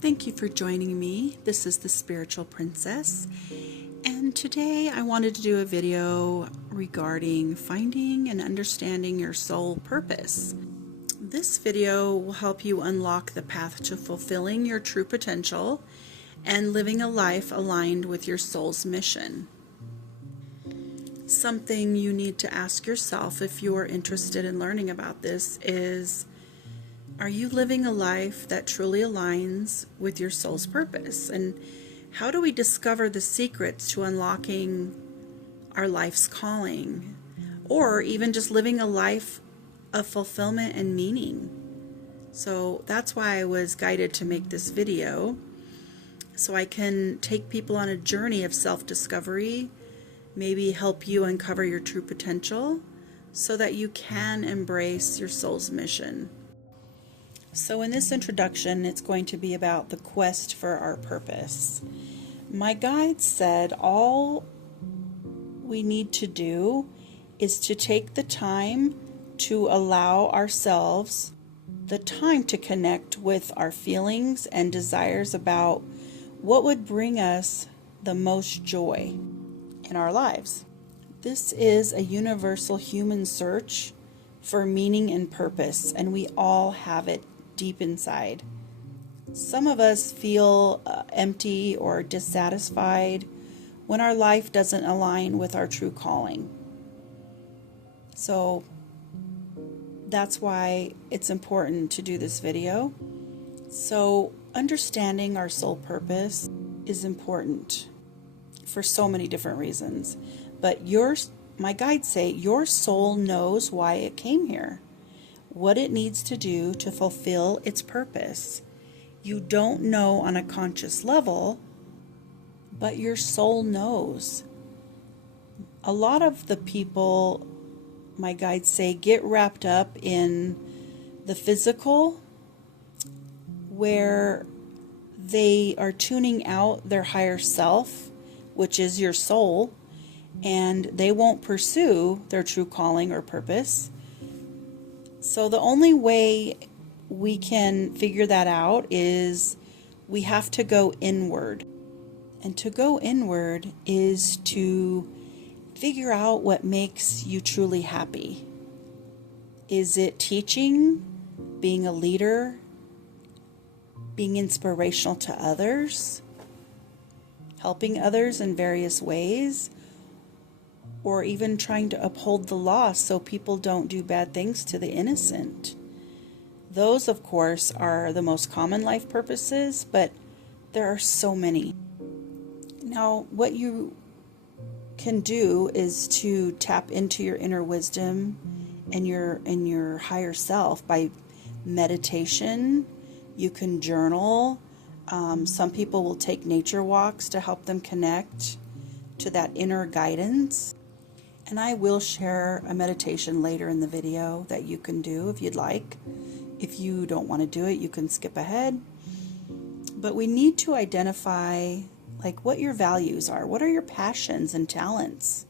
Thank you for joining me. This is the Spiritual Princess, and today I wanted to do a video regarding finding and understanding your soul purpose. This video will help you unlock the path to fulfilling your true potential and living a life aligned with your soul's mission. Something you need to ask yourself if you are interested in learning about this is, are you living a life that truly aligns with your soul's purpose? And how do we discover the secrets to unlocking our life's calling, or even just living a life of fulfillment and meaning? So that's why I was guided to make this video, so I can take people on a journey of self-discovery, maybe help you uncover your true potential so that you can embrace your soul's mission. So in this introduction, it's going to be about the quest for our purpose. My guide said all we need to do is to take the time to allow ourselves the time to connect with our feelings and desires about what would bring us the most joy in our lives. This is a universal human search for meaning and purpose, and we all have it deep inside. Some of us feel empty or dissatisfied when our life doesn't align with our true calling. So that's why it's important to do this video. So understanding our soul purpose is important for so many different reasons. But my guides say your soul knows why it came here, what it needs to do to fulfill its purpose. You don't know on a conscious level, but your soul knows. A lot of the people, my guides say, get wrapped up in the physical, where they are tuning out their higher self, which is your soul, and they won't pursue their true calling or purpose. So the only way we can figure that out is we have to go inward. And to go inward is to figure out what makes you truly happy. Is it teaching, being a leader, being inspirational to others, helping others in various ways, or even trying to uphold the law so people don't do bad things to the innocent? Those, of course, are the most common life purposes, but there are so many. Now, what you can do is to tap into your inner wisdom and your higher self by meditation. You can journal. Some people will take nature walks to help them connect to that inner guidance. And I will share a meditation later in the video that you can do if you'd like. If you don't want to do it, you can skip ahead. But we need to identify what your values are. What are your passions and talents?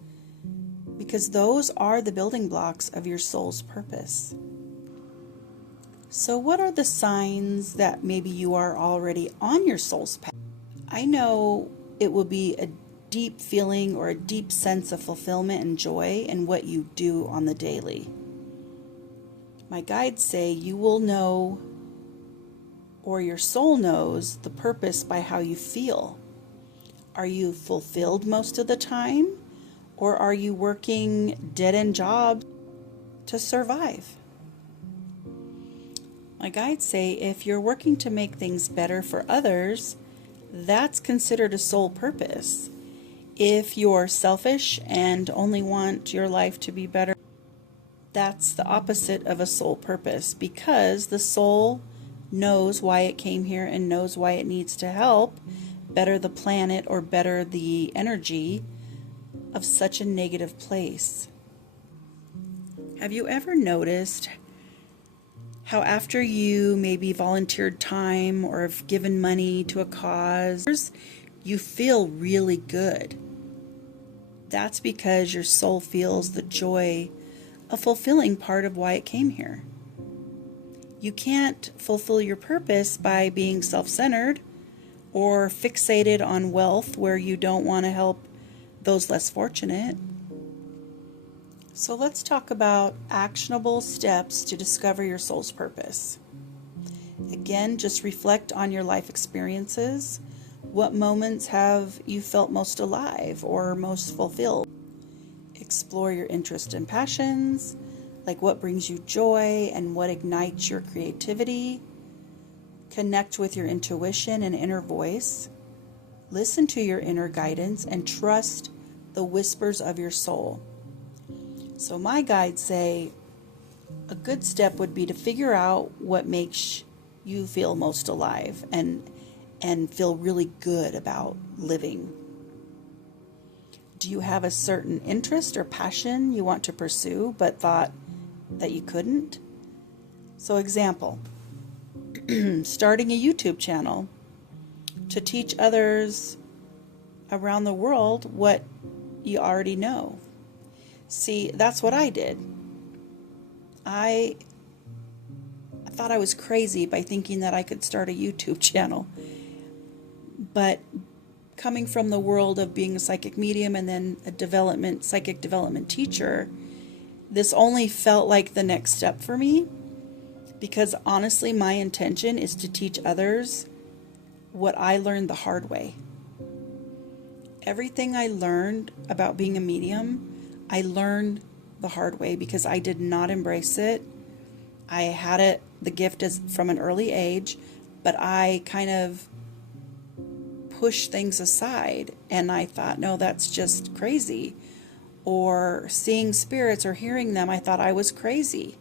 Because those are the building blocks of your soul's purpose. So what are the signs that maybe you are already on your soul's path? I know it will be a deep feeling or a deep sense of fulfillment and joy in what you do on the daily. My guides say you will know, or your soul knows, the purpose by how you feel. Are you fulfilled most of the time, or are you working dead-end jobs to survive? My guides say if you're working to make things better for others, that's considered a soul purpose. If you're selfish and only want your life to be better, that's the opposite of a soul purpose, because the soul knows why it came here and knows why it needs to help better the planet or better the energy of such a negative place. Have you ever noticed how after you maybe volunteered time or have given money to a cause, you feel really good? That's because your soul feels the joy of fulfilling part of why it came here. You can't fulfill your purpose by being self-centered or fixated on wealth where you don't want to help those less fortunate. So let's talk about actionable steps to discover your soul's purpose. Again, just reflect on your life experiences. What moments have you felt most alive or most fulfilled? Explore your interests and passions, like what brings you joy and what ignites your creativity. Connect with your intuition and inner voice. Listen to your inner guidance and trust the whispers of your soul. So my guides say a good step would be to figure out what makes you feel most alive and feel really good about living. Do you have a certain interest or passion you want to pursue but thought that you couldn't? So example, starting a YouTube channel to teach others around the world what you already know. See, that's what I did. I thought I was crazy by thinking that I could start a YouTube channel. But coming from the world of being a psychic medium and then a psychic development teacher, this only felt like the next step for me, because honestly, my intention is to teach others what I learned the hard way. Everything I learned about being a medium, I learned the hard way because I did not embrace it. I had the gift from an early age, but I kind of push things aside, and I thought, no, that's just crazy. Or seeing spirits or hearing them, I thought I was crazy.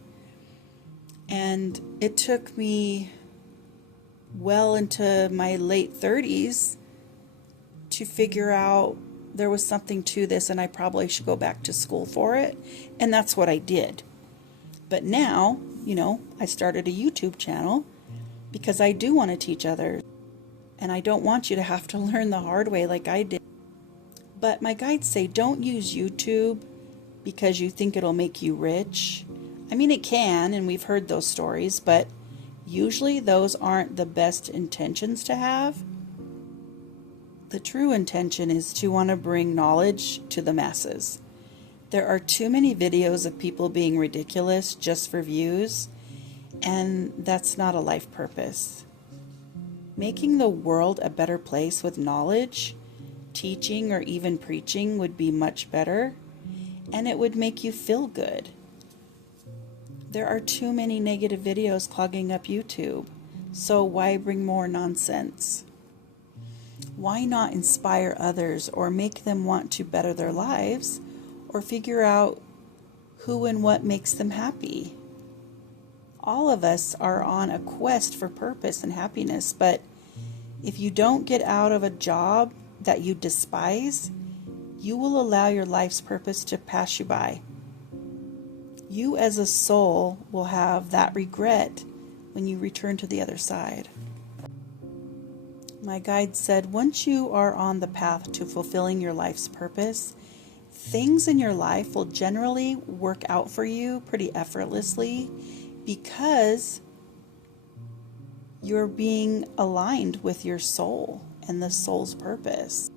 And it took me well into my late 30s to figure out there was something to this and I probably should go back to school for it. And that's what I did. But now, I started a YouTube channel because I do want to teach others. And I don't want you to have to learn the hard way like I did. But my guides say don't use YouTube because you think it'll make you rich. I mean, it can, and we've heard those stories, but usually those aren't the best intentions to have. The true intention is to want to bring knowledge to the masses. There are too many videos of people being ridiculous just for views, and that's not a life purpose. Making the world a better place with knowledge, teaching, or even preaching would be much better, and it would make you feel good. There are too many negative videos clogging up YouTube, so why bring more nonsense? Why not inspire others or make them want to better their lives or figure out who and what makes them happy? All of us are on a quest for purpose and happiness, but if you don't get out of a job that you despise, you will allow your life's purpose to pass you by. You as a soul will have that regret when you return to the other side. My guide said, once you are on the path to fulfilling your life's purpose, things in your life will generally work out for you pretty effortlessly because you're being aligned with your soul and the soul's purpose.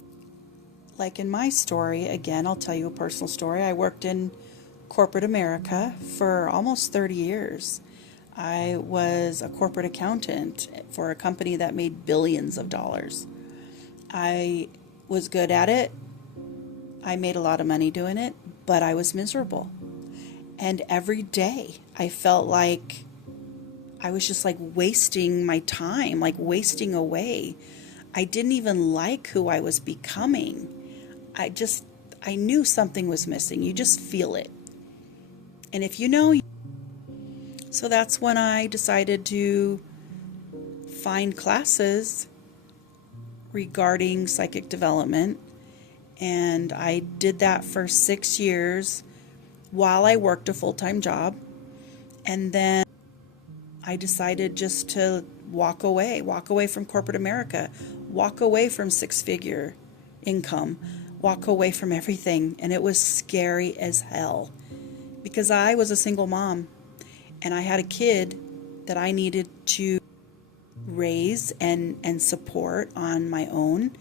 Like in my story, again, I'll tell you a personal story. I worked in corporate America for almost 30 years. I was a corporate accountant for a company that made billions of dollars. I was good at it. I made a lot of money doing it, but I was miserable. And every day I felt like I was just like wasting my time, like wasting away. I didn't even like who I was becoming. I knew something was missing. You just feel it. And if you know, so that's when I decided to find classes regarding psychic development. And I did that for 6 years while I worked a full-time job. And then I decided just to walk away from corporate America, walk away from six-figure income, walk away from everything. And it was scary as hell because I was a single mom and I had a kid that I needed to raise and support on my own.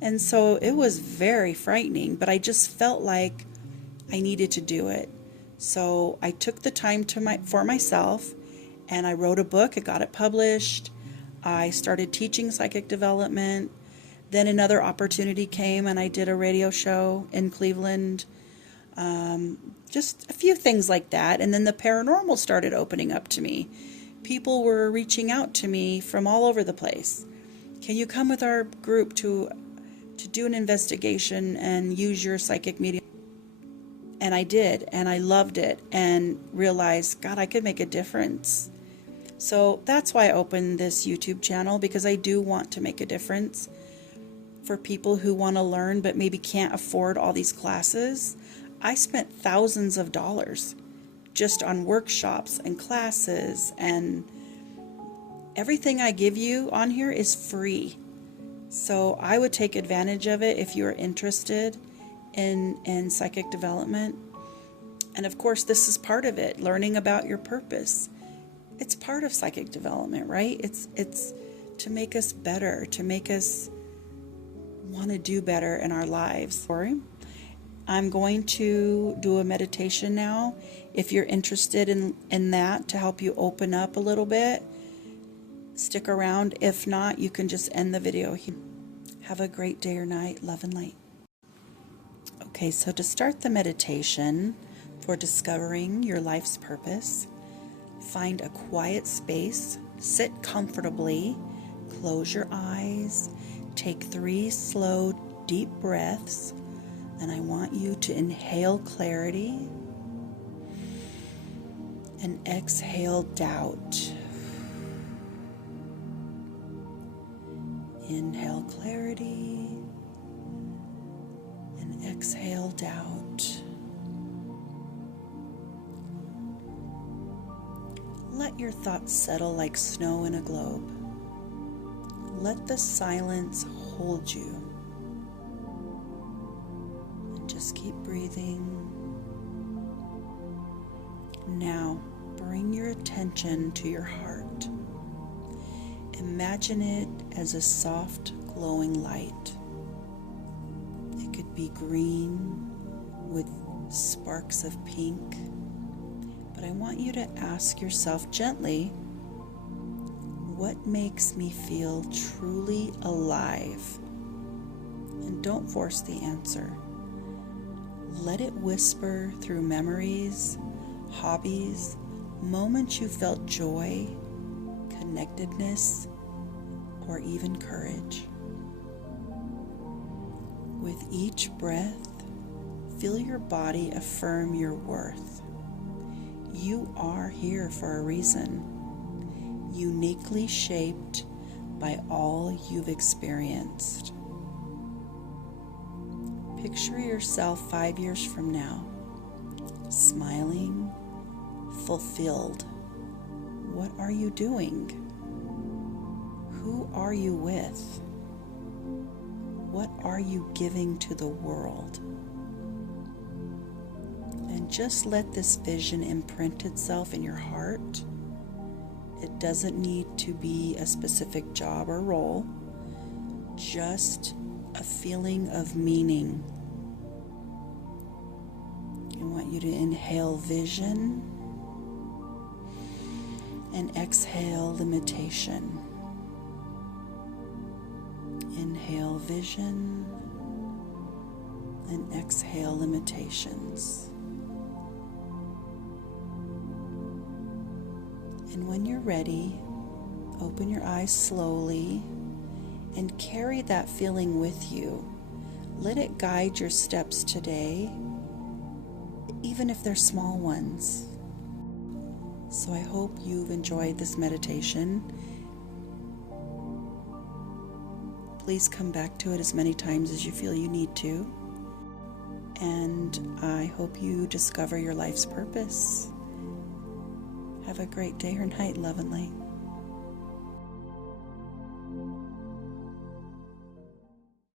And so it was very frightening, but I just felt like I needed to do it. So I took the time for myself, and I wrote a book. I got it published. I started teaching psychic development. Then another opportunity came, and I did a radio show in Cleveland. Just a few things like that. And then the paranormal started opening up to me. People were reaching out to me from all over the place. Can you come with our group to do an investigation and use your psychic medium? And I did, and I loved it, and realized, God, I could make a difference. So that's why I opened this YouTube channel, because I do want to make a difference for people who want to learn but maybe can't afford all these classes. I spent thousands of dollars just on workshops and classes, and everything I give you on here is free. So I would take advantage of it if you're interested in psychic development. And of course, this is part of it, learning about your purpose. It's part of psychic development, right? It's to make us better, to make us want to do better in our lives. I'm going to do a meditation now. If you're interested in that, to help you open up a little bit, stick around. If not, you can just end the video here. Have a great day or night. Love and light. Okay, so to start the meditation for discovering your life's purpose, find a quiet space, sit comfortably, close your eyes, take 3 slow, deep breaths, and I want you to inhale clarity and exhale doubt. Inhale clarity and exhale doubt. Let your thoughts settle like snow in a globe. Let the silence hold you. And just keep breathing. Now, bring your attention to your heart. Imagine it as a soft, glowing light. It could be green with sparks of pink, but I want you to ask yourself gently, what makes me feel truly alive? And don't force the answer. Let it whisper through memories, hobbies, moments you felt joy, connectedness, or even courage. With each breath, feel your body affirm your worth. You are here for a reason, uniquely shaped by all you've experienced. Picture yourself 5 years from now, smiling, fulfilled. What are you doing? Who are you with? What are you giving to the world? And just let this vision imprint itself in your heart. It doesn't need to be a specific job or role, just a feeling of meaning. I want you to inhale vision and exhale limitation. Inhale vision and exhale limitations. And when you're ready, open your eyes slowly and carry that feeling with you. Let it guide your steps today, even if they're small ones. So I hope you've enjoyed this meditation. Please come back to it as many times as you feel you need to. And I hope you discover your life's purpose. Have a great day or night, love and light.